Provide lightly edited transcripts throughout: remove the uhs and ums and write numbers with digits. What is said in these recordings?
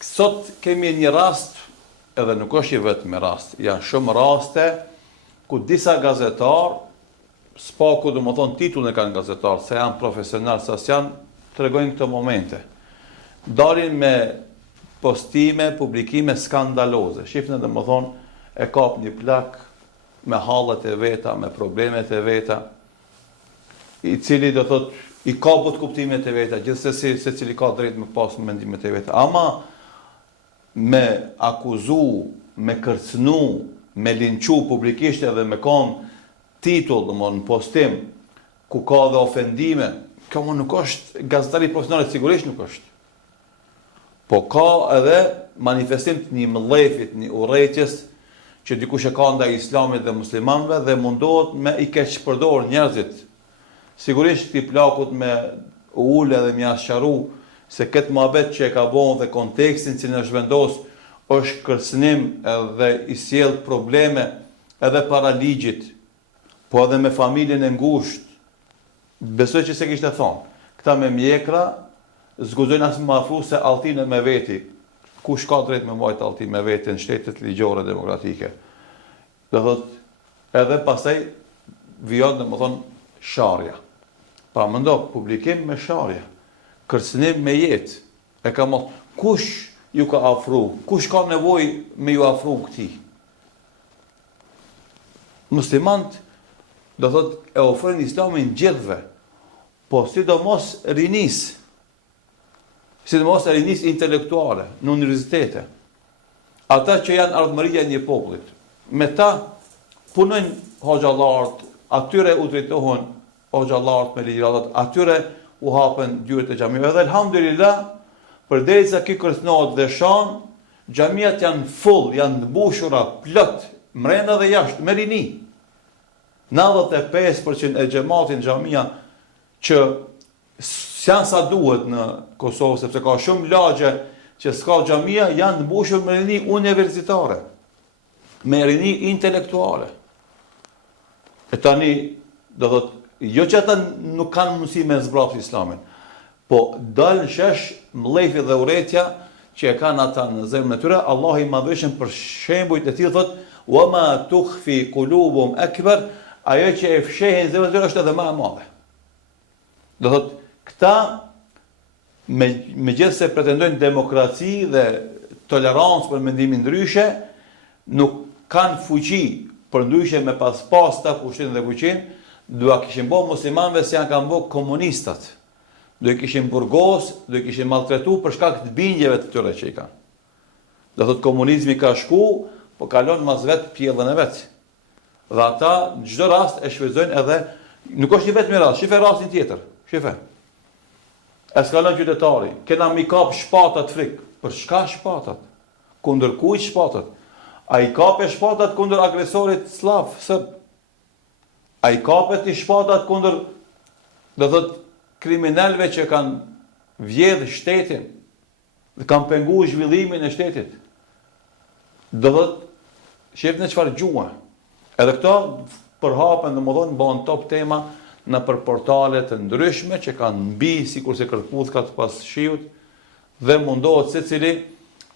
Sot kemi një rast, edhe nuk është i vetëm rast, janë shumë raste ku disa gazetar, spaku do më thonë titullin e kanë gazetar, se janë profesional, sa janë, tregojnë këto momente. Dalin me postime, publikime skandaloze. Shifnë dhe më thonë, e kap një plak me hallet e veta, me problemet e veta, i cili do thot, i ka bot kuptimet e veta, gjithsesi se cili ka drejt me pas mendimet e veta. Ama me akuzu, me kërcënu, me linqu publikisht edhe me kam titull, dhe më në postim, ku ka dhe ofendime, kjo më nuk është, gazetari profesionalit sigurisht nuk është. Po ka edhe manifestim të një mëllefit, një urrejtjes, që dikush e ka ndaj islamit dhe muslimanëve dhe mundohet me i keq përdor njerëzit. Sigurisht këti plakut me ule dhe me asqaru se këtë muhabet që e ka bon dhe kontekstin që në shvendos është kërcënim edhe i sjell probleme edhe para ligjit, po edhe me familjen e ngusht. Besoj që se kishte thonë, këta me mjekra zguzojnë asë më afru se Alltin me veti. Kush ka drejt me majtë Alltin me veti në shtetet ligjore demokratike. Dhe thot, edhe pasaj vijon dhe më thonë sharja. Pra më ndo, publikim me sharja, kërcënim me jetë, e ka mos, kush ju ka afru, kush ka nevoj me ju afru këti? Muslimant, do thot, e ofrojnë islamin gjithve, po sidomos rinis intelektuale, në universitete, ata që janë ardhmëria një popullit, me ta punojnë hoxhallarët, atyre u drejtohen hoxhallarët me ligjëratat, atyre u hapen dyert e xhamive. Dhe elhamdulillah, përderisa ky kërcënohet dhe shan, xhamiat janë full, janë të mbushura plot, brenda dhe jashtë, me rini. 95% e xhamatin xhamia që janë sa duhet në Kosovë, sepse ka shumë lagje që s'ka xhamia, janë të mbushur me rini universitare, me rini intelektuale. E tani, do thot, jo që ata nuk kanë mundësi me zbrapë islamin, po dalë në shesh mlefi dhe uretja që e kanë ata në zemrën e tyre. Allah i madhëshëm për shembujt e tillë thot, wa ma tukhfi qulubuhum akbar, ajo që e fshehin zemrën e tyre është edhe më e madhe. Do thot, këta me gjithë se pretendojnë demokraci dhe tolerancë për mendimin ndryshe, nuk kanë fuqi për ndryshe me pas ta pushtin dhe fuqin, do a kishin bo muslimanëve se janë kanë bo komunistat, do i kishin burgos, do i kishin maltretu për shkak të bingjeve të tyre që i kanë. Do thot komunizmi ka shku, po kalon mas vetë pjellën e vetë. Dhe ata në çdo rast e shfrytëzojnë edhe, nuk është një vetëm rast, shife rastin tjetër, shife. Eskalon qytetari, kena mi kap shpatat frikë, për çka shpatat? Kundër kujt shpatat? A i kape shpatat kundër agresorit slav, sërb? A i kapet i shpatat kundër, do thot, kriminalve që kanë vjedhë shtetin, dhe kanë pengu zhvillimin e shtetit. Do thot, shef në çfarë gjuhë. Edhe këto përhapen dhe më thonë, bëhen top tema në për portale të ndryshme që kanë mbi sikur se kërkputhkat pas shiut, dhe mundohet secili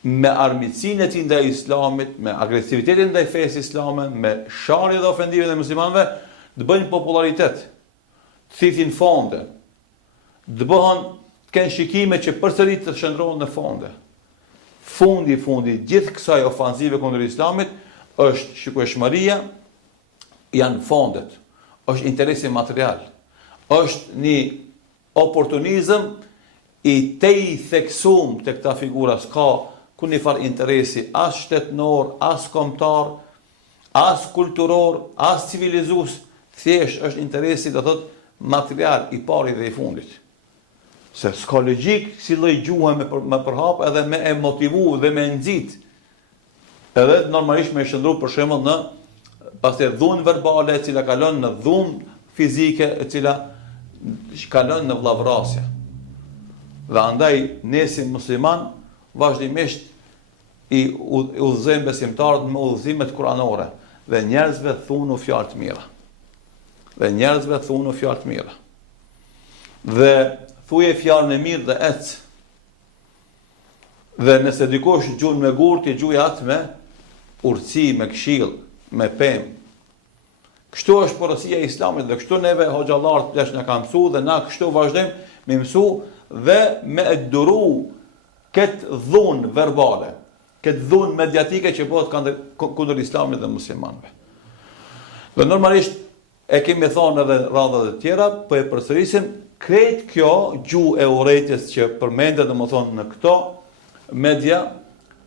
me armiqsinë e tij ndaj islamit, me agresivitetin ndaj fesë islame, me sharje dhe ofendive dhe muslimanëve, të bëjnë popularitet, të thithin fonde, të bëhen të kenë shikime që përsëri të shndrohen në fonde. Fundi, gjithë kësaj ofanzive kundër islamit është shikueshmëria, janë fondet, është interesi material, është një oportunizëm i tej theksum të këta figura, s'ka ku një farë interesi as shtetnor, as kombëtar, as kulturor, as civilizues, thjesht është interesi, do thot, material i pari dhe i fundit. Se s'ka logjik si lloj gjuhe me përhap edhe me e motivu dhe me nxit. Edhe normalisht me shndru për shembull në pastaj dhunë verbale e cila kalon në dhunë fizike e cila kalon në vllavrasje. Dhe andaj ne si musliman vazhdimisht i udhëzojmë besimtarët me udhëzimet kuranore dhe njerëzve thunu fjalë të mira. Dhe thuje fjalën e mirë dhe ec. Dhe nëse dikush gjunë me gurë, ti gjuj atë me urtësi, me këshill, me pemë. Kështu është porosia e Islamit dhe kështu neve hoxhallarët plesh na kanë mësu dhe na kështu vazhdojmë me mësu dhe me e duru këtë dhunë verbale, këtë dhunë mediatike që bëhet kundër Islamit dhe muslimanëve. Dhe normalisht e kemi thonë edhe radhët e tjera, po e përsërisim, krejt kjo gjuhë e urrëties që përmendet domethënë në këto media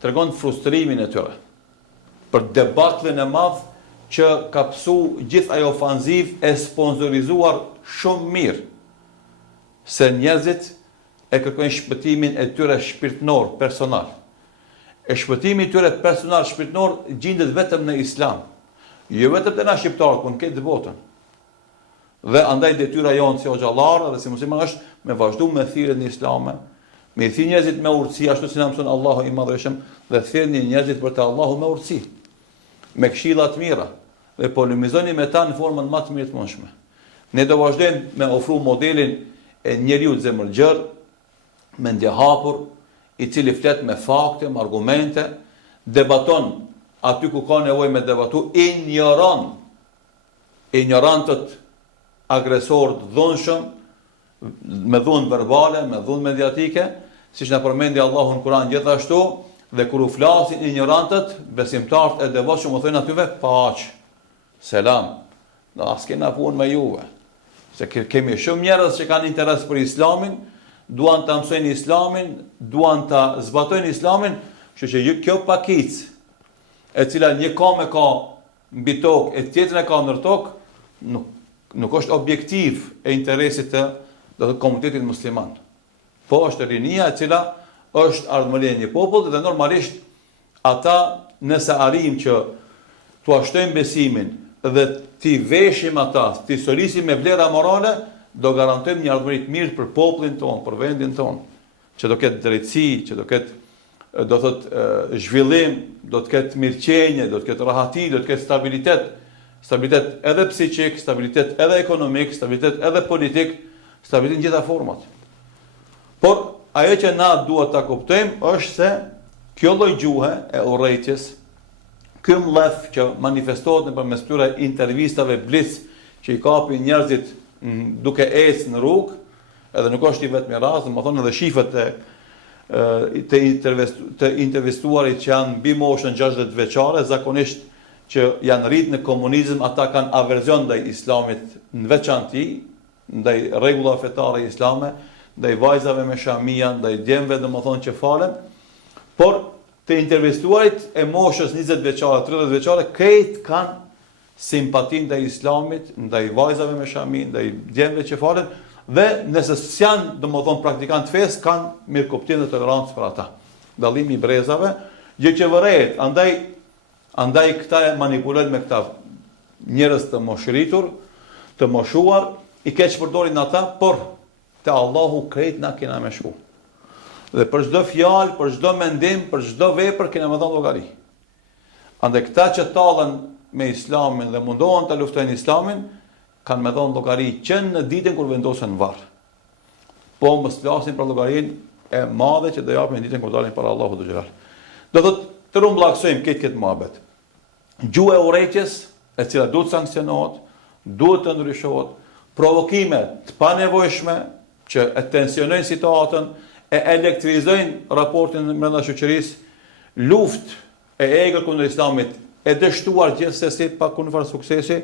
tregon frustrimin e tyre për debatin e madh që ka pësu gjithë ajo ofanziv e sponsorizuar shumë mirë, se njerëzit e kërkojnë shpëtimin e tyre shpirtënor, personal. E shpëtimi i tyre personal, shpirtënor, gjendet vetëm në Islam. Jo vetëm të na shqiptarët, por në këtë botën. Dhe andaj detyra jonë si hoxhallarë dhe si musliman është me vazhdu me thirrjen islame, me thirrë njerëzit me urtësi, ashtu si na mëson Allahu i Madhëshëm, dhe thirrni njerëzit për të Allahu me urtësi, me këshilla të mira, dhe polemizoni me ta në formën më të mirë të mundshme. Ne do vazhdojmë me ofru modelin e njeriu zemërgjër, mendje hapur, i cili flet me fakte, me argumente, debaton aty ku ka nevojë me debatu, ignorantët agresorët dhunshëm, me dhunë verbale, me dhunë mediatike, siç na përmendi Allahu në Kur'an gjithashtu, dhe kur u flasin ignorantët, besimtarët e devotshëm u thonë atyve paqë, selam, do as kena punë me juve. Se kemi shumë njerëz që kanë interes për Islamin, duan ta mësojnë Islamin, duan ta zbatojnë Islamin, kështu që kjo pakicë, e cila një kam e ka mbi tokë, e tjetrën e ka ndër tokë, nuk është objektiv e interesit të komunitetit musliman. Po është rinia e cila është ardhmëria e një populli dhe normalisht ata nëse arrijmë që t'u ashtojmë besimin dhe t'i veshim ata, t'i solisim me vlera morale, do garantojmë një ardhmëri të mirë për popullin ton, për vendin ton, që do ketë drejtësi, që do ketë do thotë zhvillim, do të ketë mirëqenie, do të ketë rahati, do të ketë stabilitet edhe psiqik, stabilitet edhe ekonomik, stabilitet edhe politik, stabilitet në gjitha format. Por ajo që na duhet ta kuptojmë është se kjo lloj gjuhe e urrëties, ky mllef që manifestohet nëpërmes këtyre intervistave blic që i kapin njerëzit duke ecë në rrugë, edhe nuk është i vetmi rast, domethënë edhe shifrat të intervistuarit që janë mbi moshën 60 vjeçare, zakonisht që janë rritë në komunizëm, ata kanë averzion ndaj Islamit në veçanti, ndaj rregullave fetare islame, ndaj vajzave me shamia, ndaj djemve domethënë që falen, por të intervistuarit e moshës 20 vjeçare, 30 vjeçare, krejt kanë simpati ndaj Islamit, ndaj vajzave me shami, ndaj djemve që falen, dhe nëse janë domethënë praktikantë fesë, kanë mirëkuptim dhe tolerancë për ata. Dallimi i brezave, gjë që vërehet, andaj këta e manipulojnë me këta njerëz të moshëritur, të moshuar, i keq përdorin ata, por te Allahu krejt na kena me shku. Dhe për çdo fjalë, për çdo mendim, për çdo vepër kena me dhënë llogari. Andaj këta që tallen me Islamin dhe mundohen ta luftojnë Islamin, kanë me dhënë llogari që në ditën kur vendosen në varr. Po mos flasin për llogarinë e madhe që do japin në ditën kur dalin para Allahut dhe xhelal. Do thotë të rumbullaksojmë këtë mohabet. Gjuha e urrëties, e cila duhet sankcionohet, duhet të ndryshohet, provokime të panevojshme që e tensionojnë situatën, e elektrizojnë raportin brenda shoqërisë, luftë e egër kundër Islamit, e dështuar gjithsesi pa kundërfar suksesi,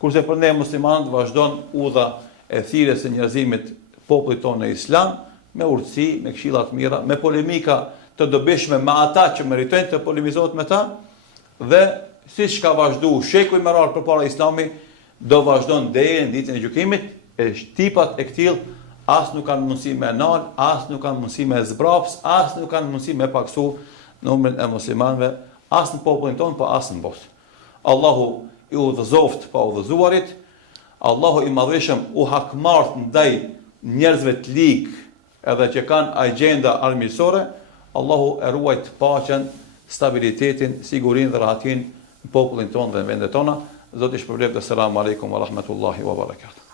kurse për ne muslimanët vazhdon udha e thirrjes së njerëzimit popullit tonë në Islam, me urtësi, me këshilla të mira, me polemika të dobishme me ata që meritojnë të polemizohet me ta, dhe siç ka vazhduar shekuj me radhë përpara Islamit, do vazhdon deri në ditën e gjykimit, e tipat e këtill as nuk kanë mundësi me nal, as nuk kanë mundësi me zbraps, as nuk kanë mundësi me paksu numrin e muslimanëve, as në popullin tonë, po as në botë. Allahu i udhëzoft pa udhëzuarit, Allahu i Madhëshëm u hakmart ndaj njerëzve të ligë, edhe që kanë agjenda armiqësore, Allahu e ruajt paqen, stabilitetin, sigurinë dhe rahatin në popullin tonë dhe në vendet tona. Zoti shpërblet. Selamun alejkum wa rahmetullahi wa barakatuh.